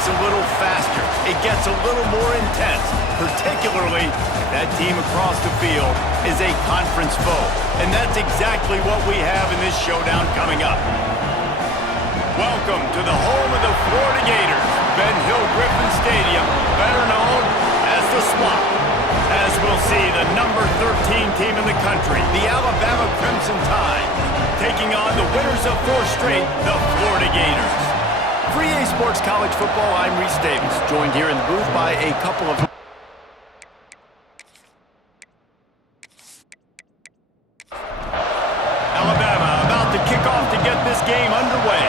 gets a little faster. It gets a little more intense, particularly if that team across the field is a conference foe. And that's exactly what we have in this showdown coming up. Welcome to the home of the Florida Gators, Ben Hill Griffin Stadium, better known as the Swamp. As we'll see, the number 13 team in the country, the Alabama Crimson Tide, taking on the winners of 4 straight, the Florida Gators. For EA Sports College Football, I'm Reese Davis, joined here in the booth by a couple of... Alabama about to kick off to get this game underway.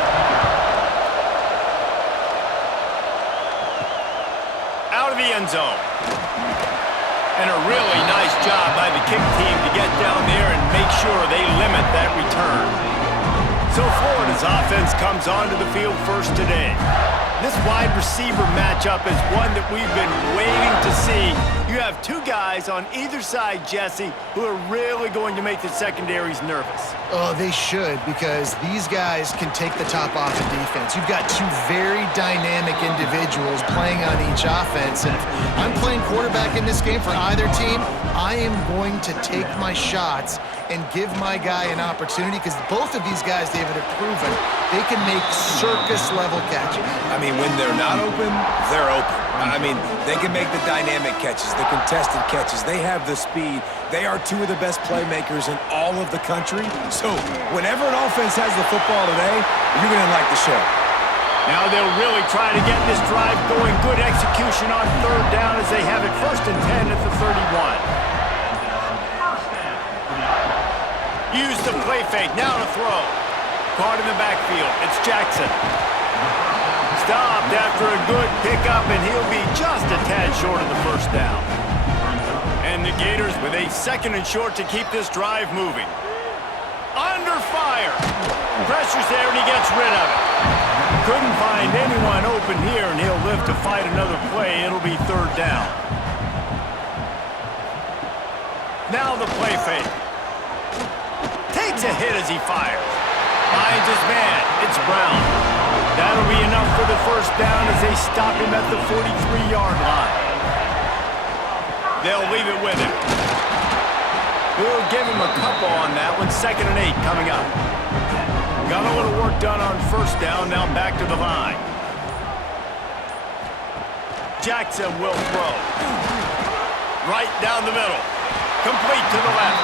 Out of the end zone. And a really nice job by the kick team to get down there and make sure they limit that return. So Florida's offense comes onto the field first today. This wide receiver matchup is one that we've been waiting to see. You have 2 guys on either side, Jesse, who are really going to make the secondaries nervous. Oh, they should, because these guys can take the top off the defense. You've got 2 very dynamic individuals playing on each offense, and if I'm playing quarterback in this game for either team, I am going to take my shots and give my guy an opportunity, because both of these guys, David, have proven they can make circus-level catches. I mean, when they're not open, they're open. I mean, they can make the dynamic catches, the contested catches. They have the speed. They are 2 of the best playmakers in all of the country. So whenever an offense has the football today, you're going to like the show. Now they'll really try to get this drive going. Good execution on 3rd down as they have it 1st and 10 at the 31. Use the play fake. Now to throw. Caught in the backfield. It's Jackson. Stopped after a good pickup, and he'll be just a tad short of the 1st down. And the Gators with a 2nd and short to keep this drive moving. Under fire. Pressure's there, and he gets rid of it. Couldn't find anyone open here, and he'll live to fight another play. It'll be 3rd down. Now the play fake. Takes a hit as he fires. Finds his man. It's Brown. That'll be enough for the 1st down as they stop him at the 43-yard line. They'll leave it with him. We'll give him a couple on that one. 2nd and 8 coming up. Got a little work done on 1st down. Now back to the line. Jackson will throw. Right down the middle. Complete to the left.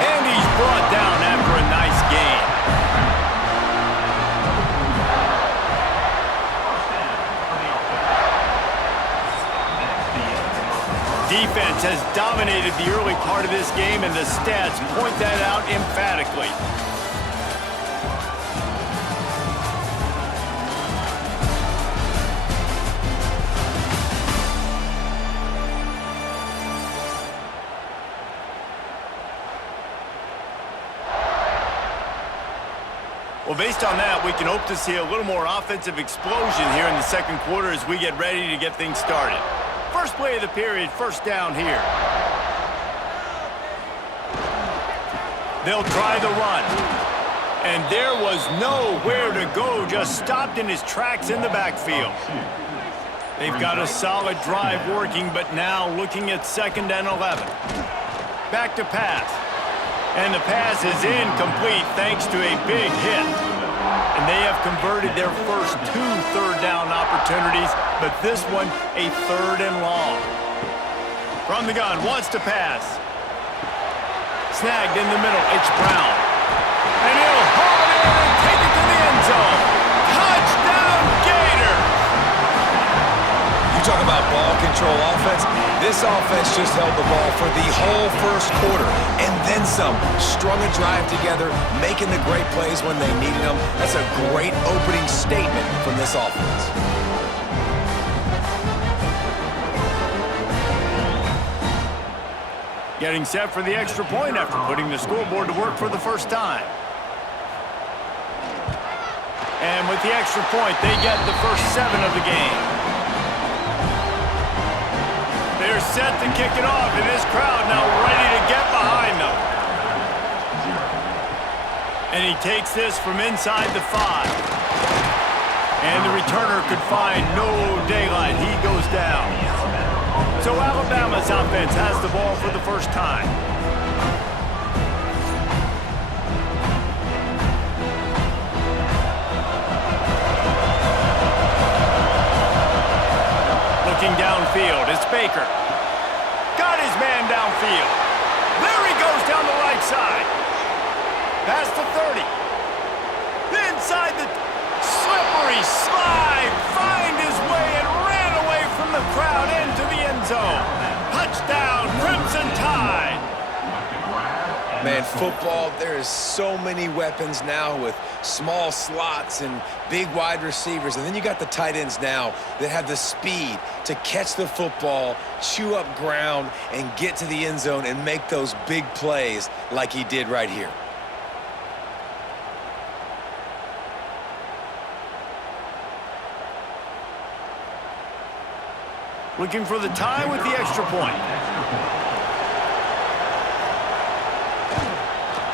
And he's brought down after a nice gain. Defense has dominated the early part of this game, and the stats point that out emphatically. Well, based on that, we can hope to see a little more offensive explosion here in the 2nd quarter as we get ready to get things started. First play of the period, 1st down here. They'll try the run. And there was nowhere to go, just stopped in his tracks in the backfield. They've got a solid drive working, but now looking at 2nd and 11. Back to pass. And the pass is incomplete thanks to a big hit. And they have converted their first 2 3rd down opportunities, but this one a 3rd and long. From the gun, wants to pass. Snagged in the middle, it's Brown. And he'll haul it in and take it to the end zone. Touchdown, Gators! You talk about ball control offense. This offense just held the ball for the whole 1st quarter, and then some. Strung a drive together, making the great plays when they needed them. That's a great opening statement from this offense. Getting set for the extra point after putting the scoreboard to work for the 1st time. And with the extra point, they get the first 7 of the game. They're set to kick it off, and this crowd now ready to get behind them. And he takes this from inside the 5. And the returner could find no daylight. He goes down. So Alabama's offense has the ball for the first time. Looking downfield, it's Baker. Got his man downfield. There he goes down the right side. Past the 30. Inside the slippery slide. Find his way and ran away from the crowd into the end zone. Touchdown, Crimson Tide. Man, football, there is so many weapons now with small slots and big wide receivers. And then you got the tight ends now that have the speed to catch the football, chew up ground, and get to the end zone and make those big plays like he did right here. Looking for the tie with the extra point.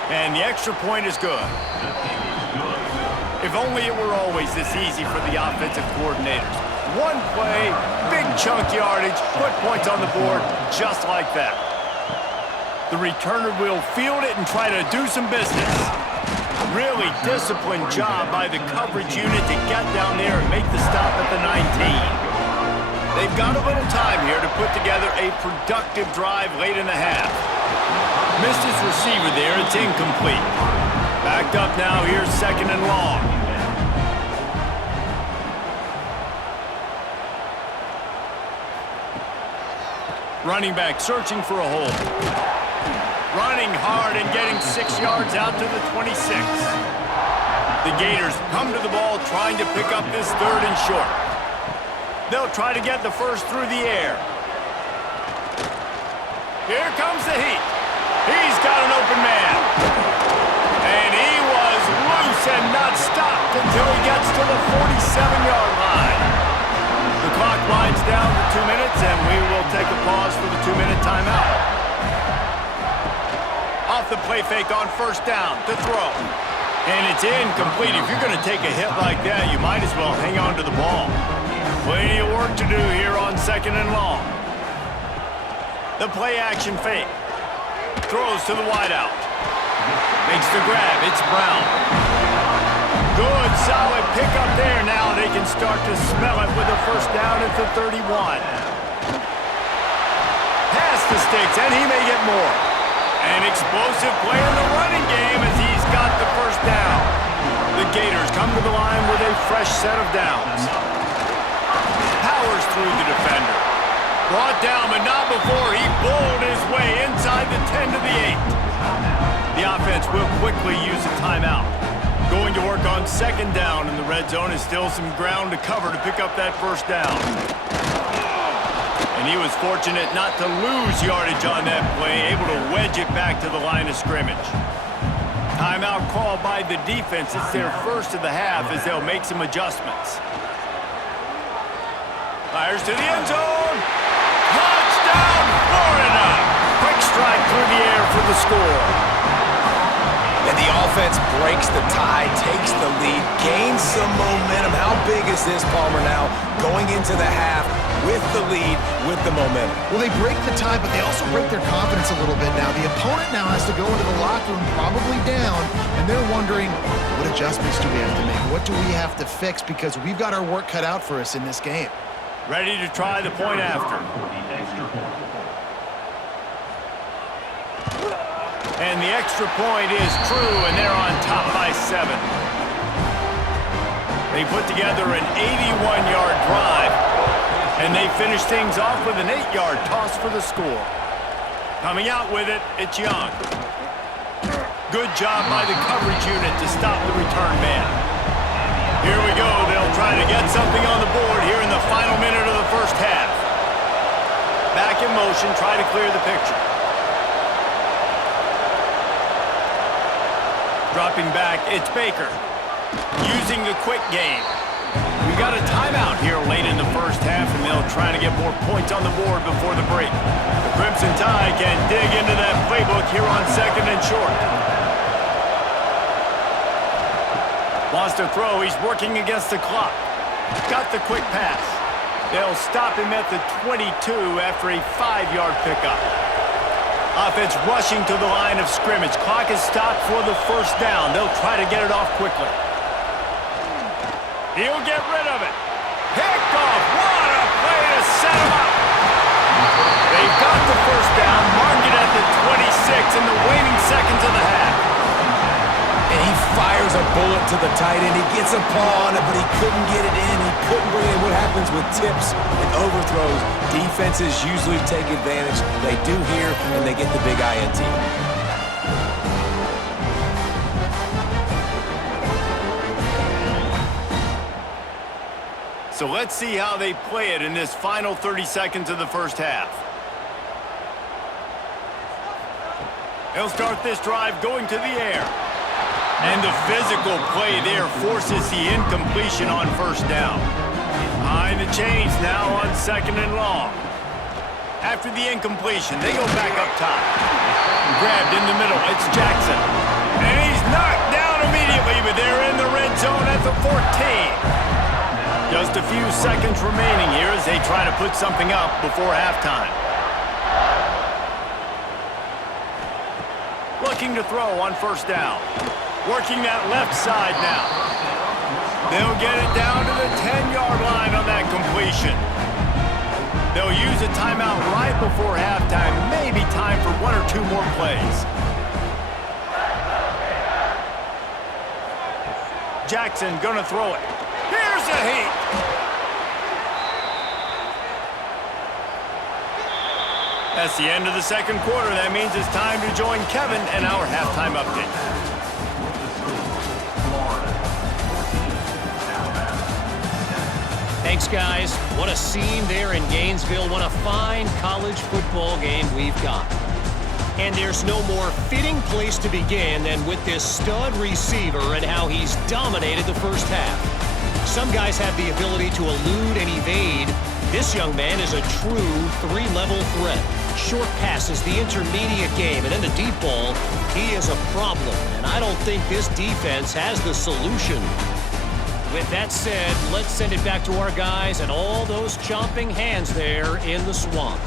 And the extra point is good. If only it were always this easy for the offensive coordinators. One play, big chunk yardage, put points on the board just like that. The returner will field it and try to do some business. Really disciplined job by the coverage unit to get down there and make the stop at the 19. They've got a little time here to put together a productive drive late in the half. Missed his receiver there. It's incomplete. Backed up now. Here's second and long. Running back searching for a hole. Running hard and getting 6 yards out to the 26. The Gators come to the ball trying to pick up this third and short. They'll try to get the first through the air. Here comes the heat. He's got an open man. And he was loose and not stopped until he gets to the 47-yard line. The clock winds down to 2 minutes, and we will take a pause for the 2-minute timeout. Off the play fake on first down to throw. And it's incomplete. If you're going to take a hit like that, you might as well hang on to the ball. Plenty of work to do here on second and long. The play action fake. Throws to the wideout. Makes the grab. It's Brown. Good, solid pickup there. Now they can start to smell it with a first down at the 31. Past the sticks, and he may get more. An explosive play in the running game as he's got the first down. The Gators come to the line with a fresh set of downs. Powers through the defender. Brought down, but not before he bowled his way inside the 10 to the 8. The offense will quickly use a timeout. Going to work on second down in the red zone is still some ground to cover to pick up that first down. And he was fortunate not to lose yardage on that play, able to wedge it back to the line of scrimmage. Timeout called by the defense. It's their first of the half as they'll make some adjustments. Fires to the end zone. Touchdown, Florida! Quick strike through the air for the score. And the offense breaks the tie, takes the lead, gains some momentum. How big is this, Palmer, now going into the half with the lead, with the momentum? Well, they break the tie, but they also break their confidence a little bit now. The opponent now has to go into the locker room probably down, and they're wondering, what adjustments do we have to make? What do we have to fix? Because we've got our work cut out for us in this game. Ready to try the point after. And the extra point is true, and they're on top by 7. They put together an 81-yard drive, and they finish things off with an 8-yard toss for the score. Coming out with it, it's Young. Good job by the coverage unit to stop the return man. Here we go. They'll try to get something on the board here in the final minute of the first half. Back in motion, try to clear the picture. Dropping back, it's Baker. Using the quick game. We got a timeout here late in the first half, and they'll try to get more points on the board before the break. The Crimson Tide can dig into that playbook here on second and short. Wants to throw. He's working against the clock. Got the quick pass. They'll stop him at the 22 after a 5-yard pickup. Offense rushing to the line of scrimmage. Clock is stopped for the first down. They'll try to get it off quickly. He'll get rid of it. Picked off. What a play to set him up. They've got the first down. Mark it at the 26 in the waning seconds of the half. And he fires a bullet to the tight end. He gets a paw on it, but he couldn't get it in. He couldn't bring it in. What happens with tips and overthrows? Defenses usually take advantage. They do here, and they get the big INT. So let's see how they play it in this final 30 seconds of the first half. He'll start this drive going to the air. And the physical play there forces the incompletion on first down. Behind the chains now on 2nd and long. After the incompletion, they go back up top. Grabbed in the middle, it's Jackson. And he's knocked down immediately, but they're in the red zone at the 14. Just a few seconds remaining here as they try to put something up before halftime. Looking to throw on first down. Working that left side now. They'll get it down to the 10-yard line on that completion. They'll use a timeout right before halftime. Maybe time for 1 or 2 more plays. Jackson gonna throw it. Here's a heat. That's the end of the second quarter. That means it's time to join Kevin and our halftime update. Thanks, guys. What a scene there in Gainesville. What a fine college football game we've got. And there's no more fitting place to begin than with this stud receiver and how he's dominated the first half. Some guys have the ability to elude and evade. This young man is a true 3-level threat. Short passes, the intermediate game, and then the deep ball. He is a problem, and I don't think this defense has the solution. With that said, let's send it back to our guys and all those chomping hands there in the swamp.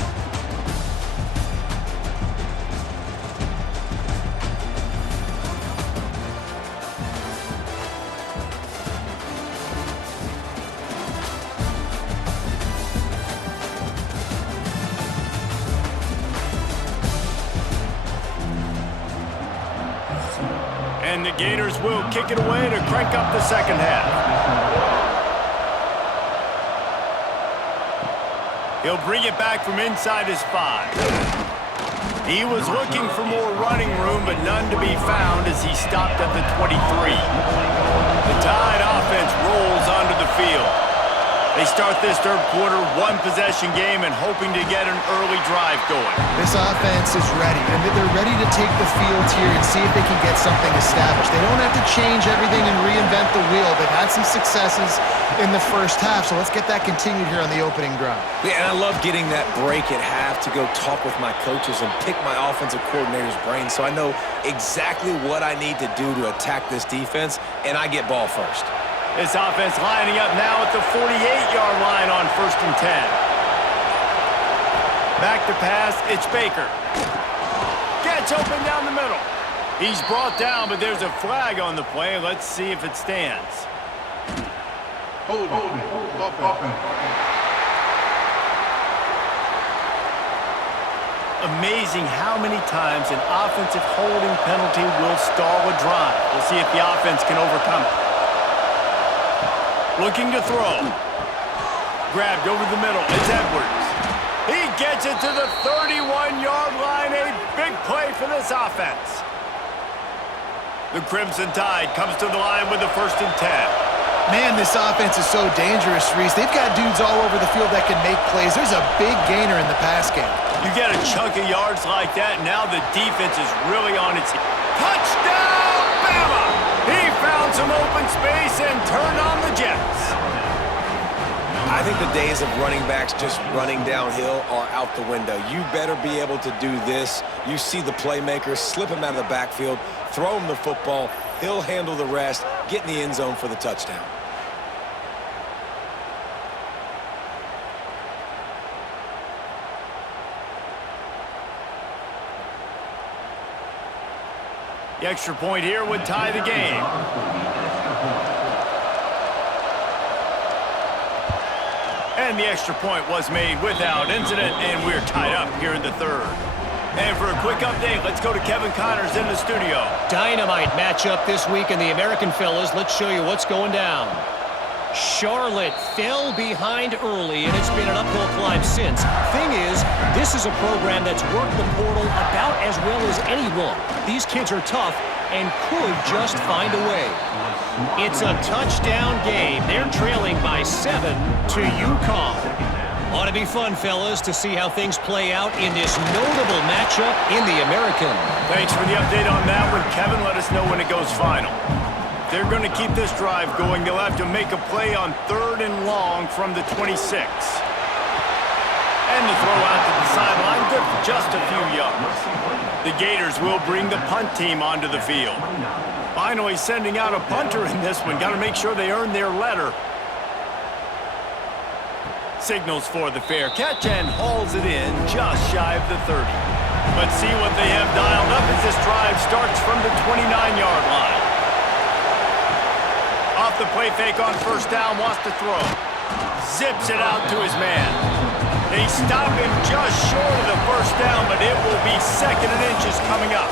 And the Gators will kick it away to crank up the second half. He'll bring it back from inside his 5. He was looking for more running room, but none to be found as he stopped at the 23. The Tide offense rolls onto the field. They start this third quarter, 1-possession game, and hoping to get an early drive going. This offense is ready, and they're ready to take the field here and see if they can get something established. They don't have to change everything and reinvent the wheel. They've had some successes in the first half, so let's get that continued here on the opening drive. Yeah, and I love getting that break at half to go talk with my coaches and pick my offensive coordinator's brain so I know exactly what I need to do to attack this defense, and I get ball first. This offense lining up now at the 48-yard line on 1st and 10. Back to pass, it's Baker. Gets open down the middle. He's brought down, but there's a flag on the play. Let's see if it stands. Hold it. Amazing how many times an offensive holding penalty will stall a drive. We'll see if the offense can overcome it. Looking to throw. Grabbed over the middle. It's Edwards. He gets it to the 31-yard line. A big play for this offense. The Crimson Tide comes to the line with the 1st and 10. Man, this offense is so dangerous, Reese. They've got dudes all over the field that can make plays. There's a big gainer in the pass game. You get a chunk of yards like that, now the defense is really on its heels. Touchdown, Bama! He found some open space and turned on the Jets. I think the days of running backs just running downhill are out the window. You better be able to do this. You see the playmaker, slip him out of the backfield, throw him the football, he'll handle the rest, get in the end zone for the touchdown. The extra point here would tie the game. And the extra point was made without incident, and we're tied up here in the third. And for a quick update, let's go to Kevin Connors in the studio. Dynamite matchup this week in the American, fellas. Let's show you what's going down. Charlotte fell behind early, and it's been an uphill climb since. Thing is, this is a program that's worked the portal about as well as anyone. These kids are tough and could just find a way. It's a touchdown game. They're trailing by 7 to UConn. Ought to be fun, fellas, to see how things play out in this notable matchup in the American. Thanks for the update on that one, Kevin. Let us know when it goes final. They're going to keep this drive going. They'll have to make a play on 3rd and long from the 26. And the throw out to the sideline, good for just a few yards. The Gators will bring the punt team onto the field. Finally sending out a punter in this one. Got to make sure they earn their letter. Signals for the fair catch and hauls it in just shy of the 30. Let's see what they have dialed up as this drive starts from the 29-yard line. Off the play fake on 1st down, wants to throw. Zips it out to his man. They stop him just short of the 1st down, but it will be 2nd and inches coming up.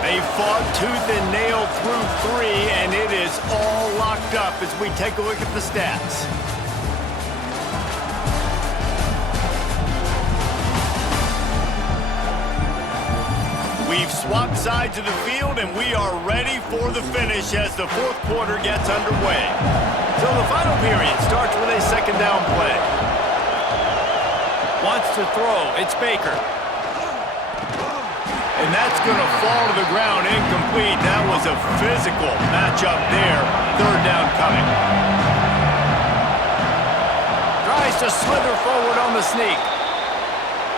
They fought tooth and nail through 3, and it is all locked up as we take a look at the stats. We've swapped sides of the field, and we are ready for the finish as the 4th quarter gets underway. So the final period starts with a 2nd down play. Wants to throw. It's Baker. And that's going to fall to the ground incomplete. That was a physical matchup there. 3rd down coming. Tries to slither forward on the sneak.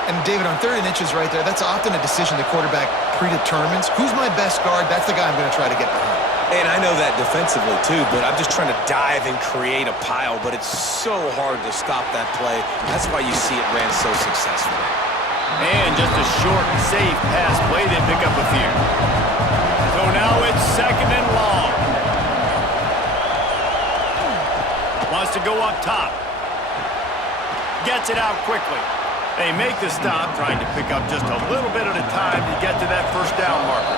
And David, on 3rd and inches right there, that's often a decision the quarterback predetermines. Who's my best guard? That's the guy I'm going to try to get behind. And I know that defensively, too, but I'm just trying to dive and create a pile, but it's so hard to stop that play. That's why you see it ran so successfully. And just a short, safe pass play. They pick up a few. So now it's 2nd and long. Wants to go up top. Gets it out quickly. They make the stop, trying to pick up just a little bit at a time to get to that 1st down marker.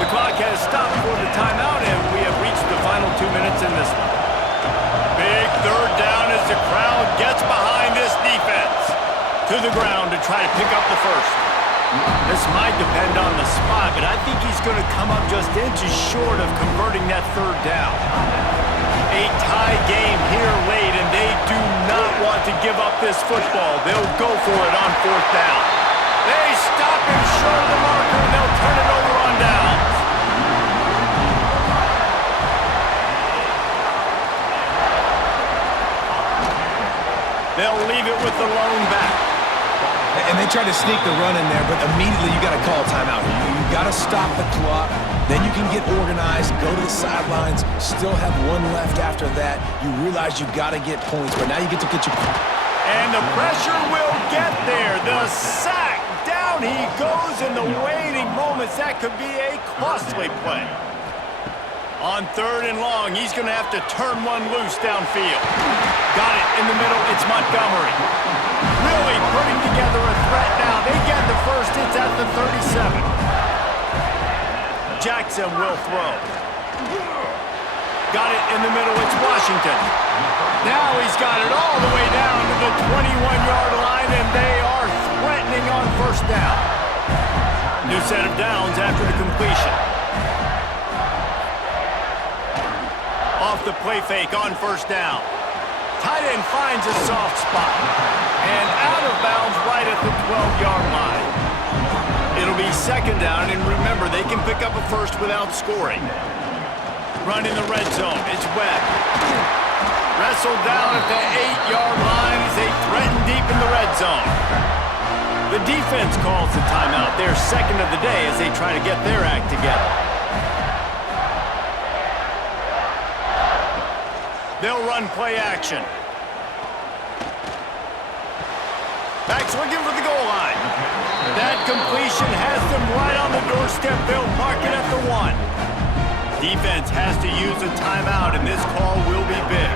The clock has stopped for the timeout, and we have reached the final 2 minutes in this one. Big 3rd down as the crowd gets behind this defense. To the ground to try to pick up the 1st. This might depend on the spot, but I think he's going to come up just inches short of converting that 3rd down. A tie game here late, and they do not want to give up this football. They'll go for it on 4th down. They stop him short of the marker, and they'll turn it over on downs. They'll leave it with the lone back. And they try to sneak the run in there, but immediately you got to call a timeout. You got to stop the clock. Then you can get organized, go to the sidelines, still have 1 left after that. You realize you got to get points, but now you get to get your... And the pressure will get there. The sack. Down he goes in the waiting moments. That could be a costly play. On 3rd and long, he's going to have to turn one loose downfield. Got it in the middle. It's Montgomery. Really putting together a threat now. They get the 1st. It's at the 37. Jackson will throw. Got it in the middle. It's Washington. Now he's got it all the way down to the 21-yard line, and they are threatening on 1st down. New set of downs after the completion. Off the play fake on 1st down. Tight end finds a soft spot. And out of bounds right at the 12-yard line. It'll be 2nd down, and remember, they can pick up a 1st without scoring. Run in the red zone. It's Webb. Wrestled down at the 8-yard line as they threaten deep in the red zone. The defense calls the timeout. Their 2nd of the day as they try to get their act together. They'll run play action. Backs looking for the goal line. That completion has them right on the doorstep. They'll mark it at the 1. Defense has to use a timeout, and this call will be big.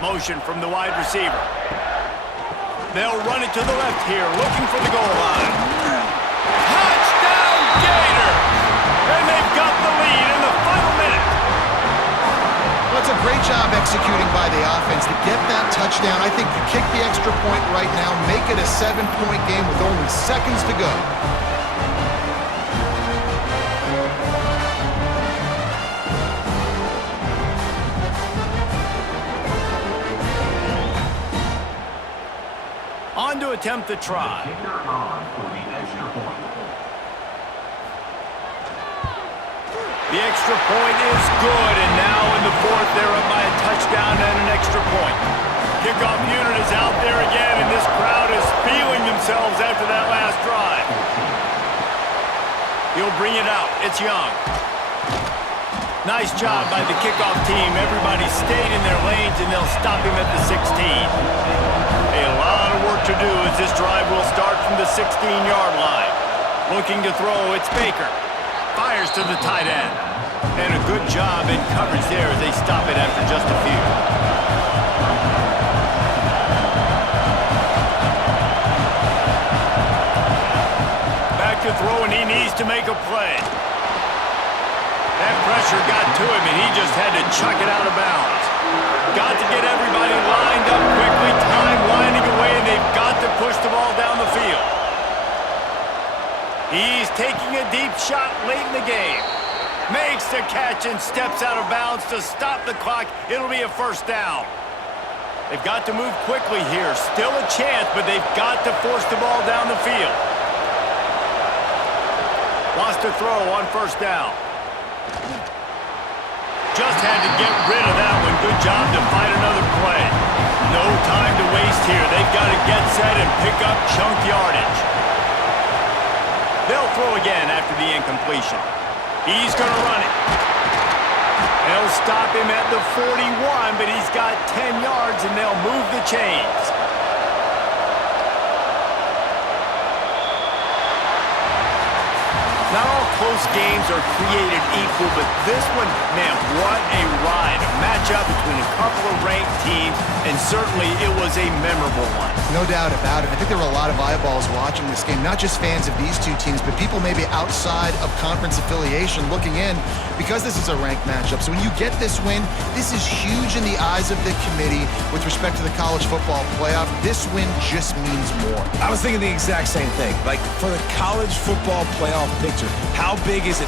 Motion from the wide receiver. They'll run it to the left here, looking for the goal line. Touchdown, Gators! And they've got the lead in the final minute. Well, it's a great job executing by the offense to get that touchdown. I think you kick the extra point right now, make it a 7-point game with only seconds to go. On to attempt the try. The extra point is good, and now in the 4th, they're up by a touchdown and an extra point. Kickoff unit is out there again, and this crowd is feeling themselves after that last drive. He'll bring it out. It's Young. Nice job by the kickoff team. Everybody stayed in their lanes, and they'll stop him at the 16. A lot of work to do as this drive will start from the 16-yard line. Looking to throw, it's Baker. Fires to the tight end. And a good job in coverage there as they stop it after just a few. Back to throw, and he needs to make a play. That pressure got to him, and he just had to chuck it out of bounds. Got to get everybody lined up quickly, time winding away, and they've got to push the ball down the field. He's taking a deep shot late in the game. Makes the catch and steps out of bounds to stop the clock. It'll be a first down. They've got to move quickly here. Still a chance, but they've got to force the ball down the field. Wants to throw on first down. Just had to get rid of that one. Good job to find another play. No time to waste here. They've got to get set and pick up chunk yardage. They'll throw again after the incompletion. He's going to run it. They'll stop him at the 41, but he's got 10 yards, and they'll move the chains. Not all close games are created equal, but this one, man, what a ride. A matchup between a couple of ranked teams, and certainly it was a memorable one. No doubt about it. I think there were a lot of eyeballs watching this game, not just fans of these two teams, but people maybe outside of conference affiliation looking in because this is a ranked matchup. So when you get this win, this is huge in the eyes of the committee with respect to the college football playoff. This win just means more. I was thinking the exact same thing. Like, for the college football playoff picture, how big is it